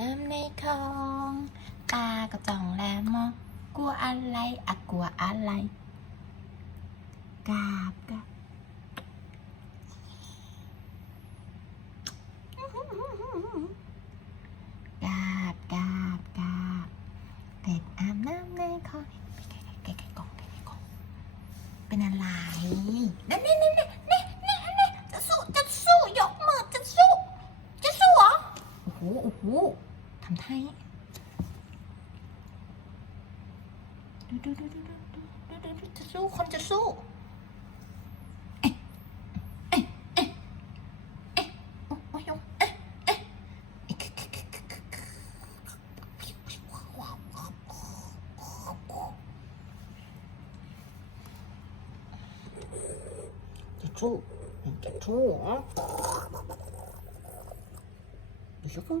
ในคลอง ตาก็จ้องแลมอง กลัวอะไรอะกลัวอะไรกาบกาบกาบกาบกาบเป็ดอาบน้ำในคลองไปใกล้ๆใกลกล่องใกล้ๆกล่องเป็นอะไรนั่นนี่นี่นี่นี่นี่นี่จะสู้จะสู้ยกมือจะสู้จะสู้เหรอโอ้โหโอ้โห ทำให้ดูดูดูดูดูดูดูจะสู้คนจะสู้住，你得住啊！你说，说。